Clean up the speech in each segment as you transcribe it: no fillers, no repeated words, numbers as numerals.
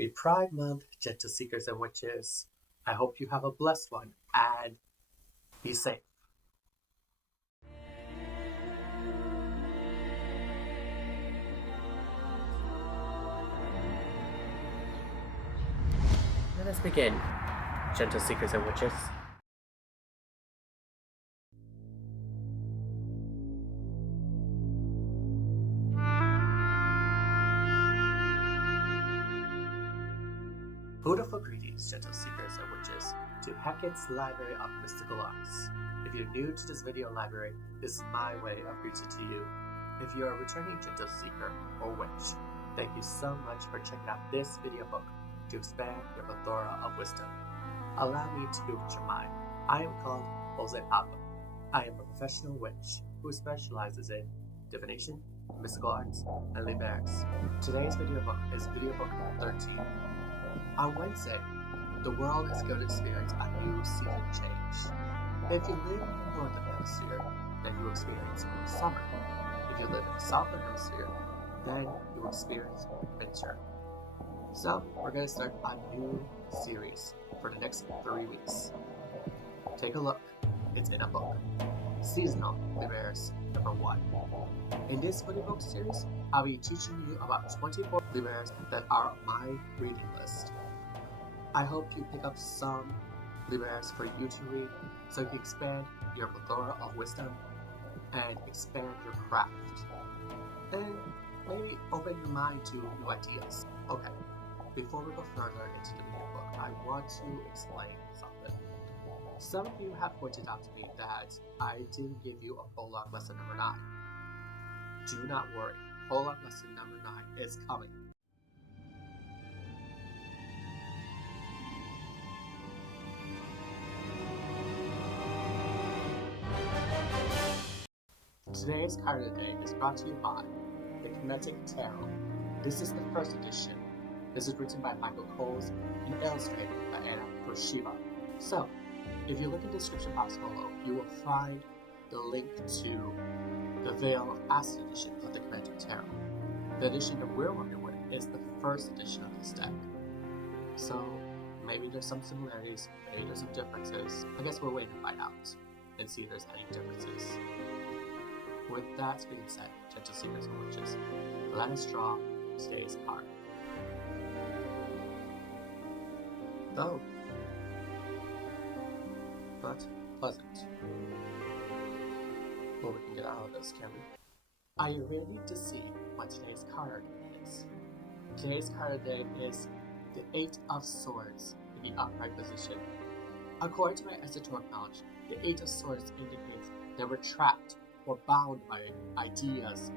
Happy Pride Month, gentle seekers and witches. I hope you have a blessed one and be safe. Let us begin, gentle seekers and witches. Hootiful greetings, gentle seekers and witches, to Hecate's Library of Mystical Arts. If you're new to this video library, this is my way of greeting to you. If you're a returning gentle seeker or witch, thank you so much for checking out this video book to expand your plethora of wisdom. Allow me to bewitch your mind. I am called José Pablo. I am a professional witch who specializes in divination, mystical arts, and Libers. Today's video book is video book number 13. On Wednesday, the world is going to experience a new season change. If you live in the northern hemisphere, then you will experience summer. If you live in the southern hemisphere, then you will experience winter. So, we're going to start a new series for the next 3 weeks. Take a look. It's in a book. Seasonal Libers number 1. In this video book series, I'll be teaching you about 24 Libers that are on my reading list. I hope you pick up some Libers for you to read so you can expand your plethora of wisdom and expand your craft. And maybe open your mind to new ideas. Okay, before we go further into the video book, I want to explain something. Some of you have pointed out to me that I didn't give you a prologue lesson number 9. Do not worry, prologue lesson number 9 is coming. Today's card of the day is brought to you by the Kinetic Tarot. This is the first edition. This is written by Michael Coles and illustrated by Anna Proshiva. So, if you look in the description box below, you will find the link to the Veil of Acid edition of the Kinetic Tarot. The edition that we're working with is the first edition of this deck. So, maybe there's some similarities, maybe there's some differences. I guess we're waiting to find out and see if there's any differences. With that being said, gentle seekers and witches, let us draw today's card. Though, but pleasant. Well, we can get out of this, can we? Are you ready to see what today's card is? Today's card of the day is the 8 of Swords in the upright position. According to my esoteric knowledge, the 8 of Swords indicates that we're trapped or bound by ideas.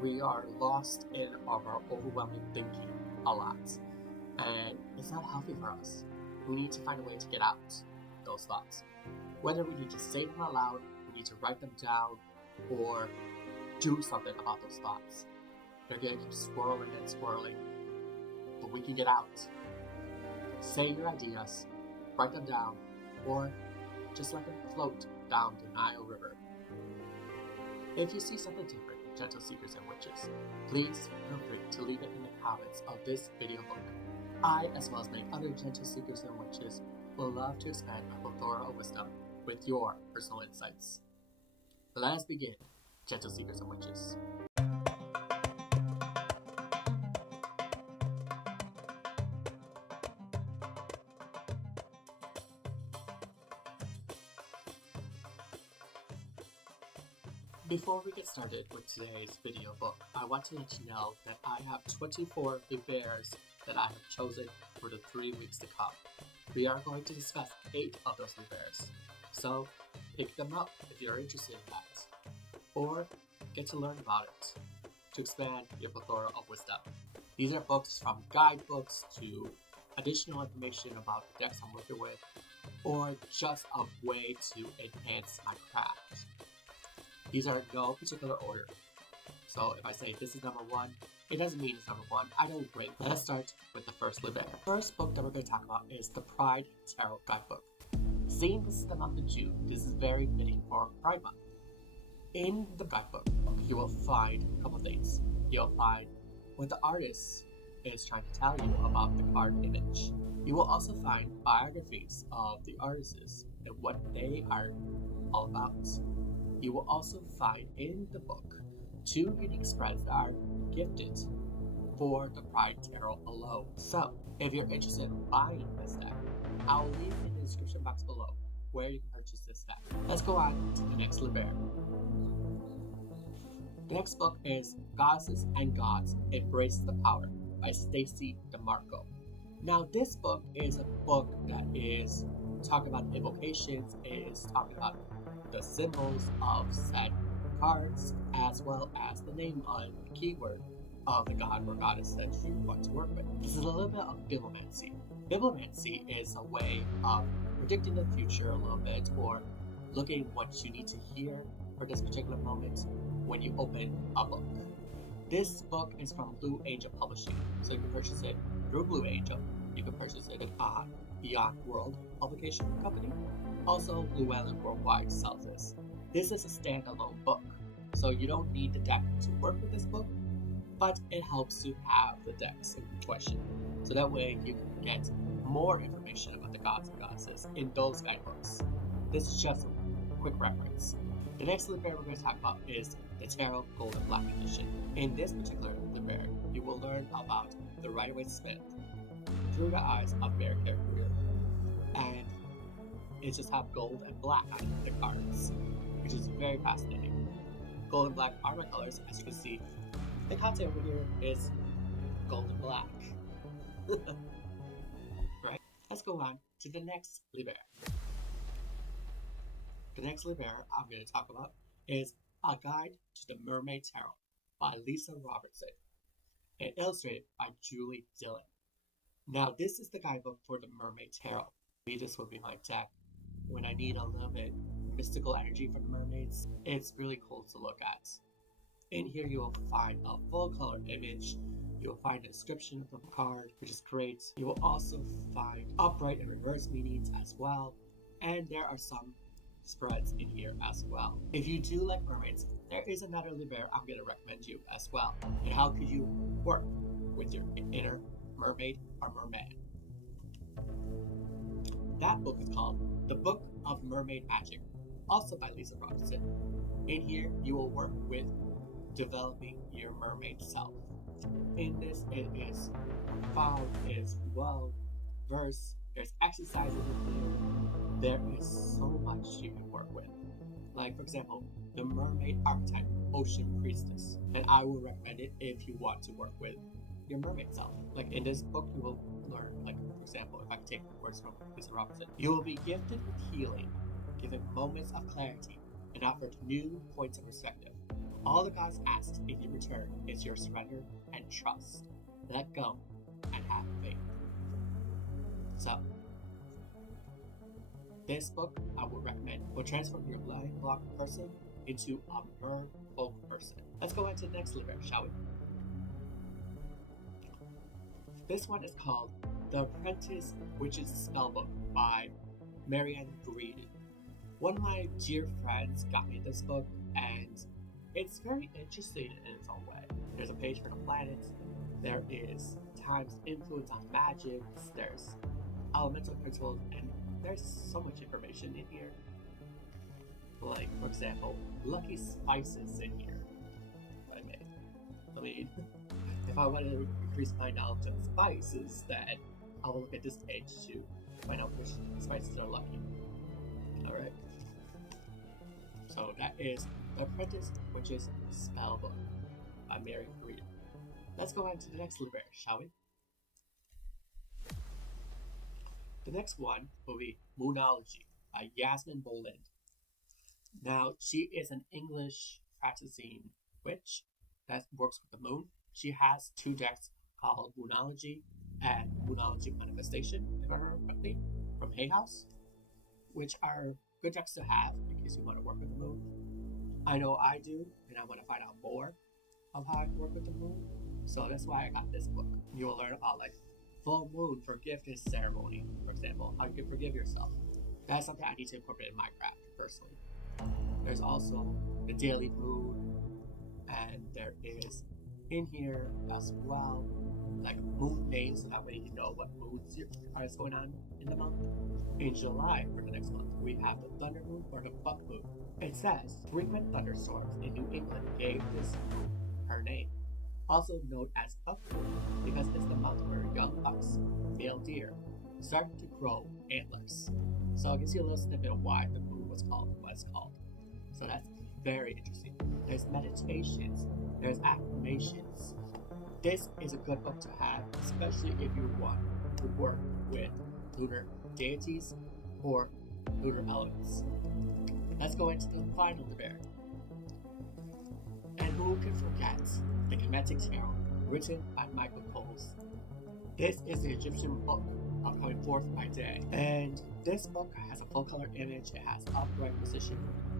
We are lost in our overwhelming thinking a lot, and it's not healthy for us. We need to find a way to get out those thoughts. Whether we need to say them aloud, we need to write them down, or do something about those thoughts. They're going to keep swirling and swirling, but we can get out. Say your ideas, write them down, or just let them float down the Nile River. If you see something different, gentle seekers and witches, please feel free to leave it in the comments of this video book. I, as well as many other gentle seekers and witches, will love to expand my plethora of wisdom with your personal insights. Let us begin, gentle seekers and witches. Before we get started with today's video book, I want to let you know that I have 24 Libers that I have chosen for the 3 weeks to come. We are going to discuss 8 of those Libers, so pick them up if you're interested in that, or get to learn about it to expand your plethora of wisdom. These are books from guidebooks to additional information about the decks I'm working with, or just a way to enhance my craft. These are in no particular order. So if I say this is number 1, it doesn't mean it's number 1. I don't rank. Let us start with the first Liber. The first book that we're going to talk about is the Pride Tarot Guidebook. Seeing this is the month of June, this is very fitting for Pride Month. In the guidebook, you will find a couple things. You'll find what the artist is trying to tell you about the card image. You will also find biographies of the artists and what they are all about. You will also find in the book 2 unique spreads that are gifted for the Pride Tarot alone. So, if you're interested in buying this deck, I'll leave in the description box below where you can purchase this deck. Let's go on to the next Liber. The next book is Goddesses and Gods Embrace the Power by Stacey DeMarco. Now, this book is a book that is talking about invocations, is talking about the symbols of said cards, as well as the name on the keyword of the god or goddess that you want to work with. This is a little bit of bibliomancy. Bibliomancy is a way of predicting the future a little bit, or looking what you need to hear for this particular moment when you open a book. This book is from Blue Angel Publishing, so you can purchase it through Blue Angel. You can purchase it on Beyond World Publication Company. Also, Llewellyn Worldwide sells this. This is a standalone book, so you don't need the deck to work with this book, but it helps you have the decks in question. So that way you can get more information about the gods and goddesses in those guidebooks. This is just a quick reference. The next Liber we're going to talk about is the Tarot Gold and Black Edition. In this particular Liber, you will learn about the Rider-Waite-Smith through the eyes of Mary Kay Greer. And it just have gold and black on the cards, which is very fascinating. Gold and black are my colors, as you can see. Hecate over here is gold and black. Right? Let's go on to the next Liber. The next Liber I'm going to talk about is A Guide to the Mermaid Tarot by Lisa Robertson and illustrated by Julie Dillon. Now, this is the guidebook for the Mermaid Tarot. This will be my deck when I need a little bit mystical energy from the mermaids. It's really cool to look at. In here, you will find a full color image. You will find a description of the card, which is great. You will also find upright and reverse meanings as well. And there are some spreads in here as well. If you do like mermaids, there is another Liber I'm going to recommend you as well. And how could you work with your inner mermaid or merman? That book is called The Book of Mermaid Magic, also by Lisa Robertson. In here, you will work with developing your mermaid self. In this, it is profound, it is well versed, there's exercises in here, there is so much you can work with. Like, for example, the mermaid archetype, Ocean Priestess, and I will recommend it if you want to work with your mermaid self. Like in this book, you will learn, like, for example, if I take words from Lisa Robertson, you will be gifted with healing, given moments of clarity, and offered new points of perspective. All the gods ask in your return is your surrender and trust. Let go and have faith. So, this book I would recommend will transform your lifelong person into a merfolk person. Let's go on to the next Liber, shall we? This one is called The Apprentice Witch's Spellbook by Marianne Green. One of my dear friends got me this book, and it's very interesting in its own way. There's a page for the planets, there is time's influence on magic, there's elemental principles, and there's so much information in here. Like, for example, lucky spices in here. What I made. I mean, if I want to increase my knowledge of spices, then I will look at this page to find out which spices are lucky. Alright. So that is The Apprentice Witch's Spellbook by Mary Green. Let's go on to the next Liber, shall we? The next one will be Moonology by Yasmin Boland. Now, she is an English practicing witch that works with the moon. She has 2 decks called Moonology and Moonology Manifestation, if I remember correctly, from Hay House, which are good decks to have in case you want to work with the moon. I know I do, and I want to find out more of how I can work with the moon, so that's why I got this book. You will learn about, like, full moon forgiveness ceremony, for example, how you can forgive yourself. That's something I need to incorporate in my craft, personally. There's also the daily moon, and there is in here as well, like moon names, so that way you know what moons is going on in the month. In July, for the next month, we have the thunder moon or the buck moon. It says frequent thunderstorms in New England gave this moon her name, also known as buck moon because it's the month where young bucks, male deer, start to grow antlers. So it gives you a little snippet of why the moon was called what it's called. So that's very interesting. There's meditations, there's affirmations. This is a good book to have, especially if you want to work with lunar deities or lunar elements. Let's go into the final debate. And who can forget the Kemetic Tarot, written by Michael Coles. This is the Egyptian book of coming forth by day. And this book has a full color image. It has upright position,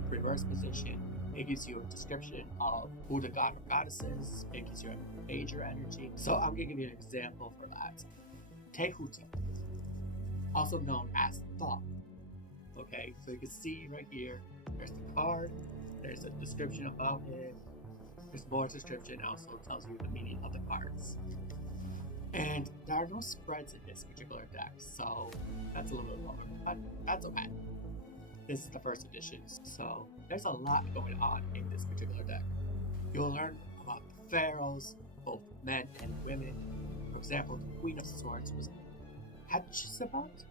reverse position. It gives you a description of who the god or goddess is. It gives you a major energy. So I'm going to give you an example for that. Take Hootiful, also known as Thought. Okay, so you can see right here, there's the card, there's a description about it, there's more description, also tells you the meaning of the cards. And there are no spreads in this particular deck, so that's a little bit lower, but that's okay. This is the first edition, so there's a lot going on in this particular deck. You'll learn about the pharaohs, both men and women. For example, the Queen of Swords was Hecate.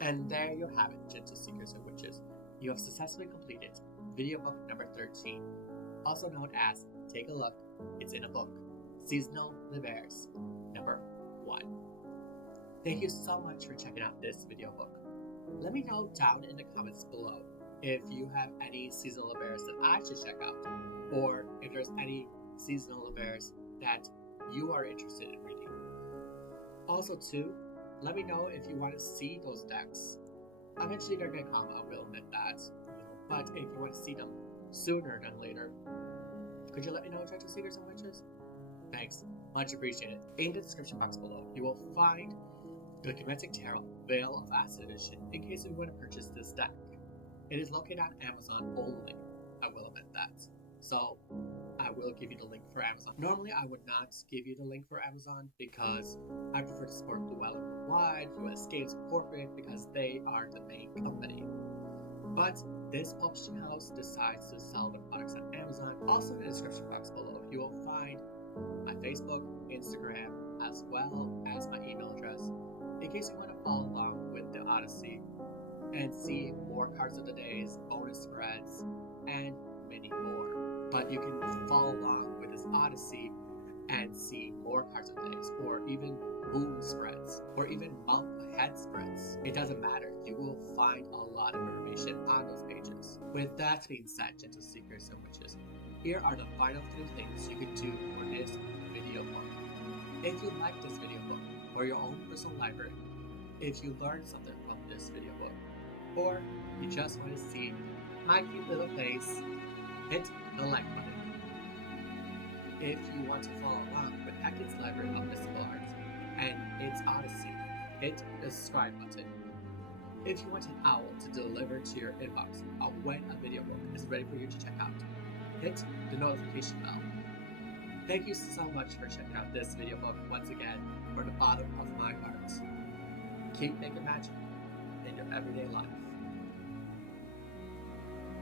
And there you have it, gentle seekers and witches. You have successfully completed video book number 13, also known as Take a Look, It's in a Book, Seasonal Libers, number 1. Thank you so much for checking out this video book. Let me know down in the comments below if you have any seasonal libers that I should check out, or if there's any seasonal libers that you are interested in reading. Also too, let me know if you want to see those decks. Eventually they're going to come, I will admit that. But if you want to see them sooner than later, could you let me know, gentle seekers and witches? Thanks, much appreciated. In the description box below, you will find the Kemetic Tarot Veil of Acid Edition in case you want to purchase this deck. It is located on Amazon only, I will admit that. So I will give you the link for Amazon. Normally I would not give you the link for Amazon because I prefer to support Llewellyn Worldwide, US Games Incorporated, because they are the main company. But this publishing house decides to sell the products on Amazon. Also in the description box below, you will find my Facebook, Instagram, as well as my email address, in case you want to follow along with the Odyssey and see more cards of the days, bonus spreads, and many more. But you can follow along with this Odyssey and see more cards of the days, or even moon spreads, or even month ahead spreads. It doesn't matter, you will find a lot of information on those pages. With that being said, gentle seekers and witches, here are the final 3 things you can do for this video book. If you like this video book, or your own personal library, if you learned something from this video book, or you just want to see my cute little face, hit the like button. If you want to follow along with Hecate's Library of Mystical Arts and its Odyssey, hit the subscribe button. If you want an owl to deliver to your inbox when a video book is ready for you to check out, hit the notification bell. Thank you so much for checking out this video book once again from the bottom of my heart. Keep making magic in your everyday life.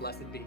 Blessed be.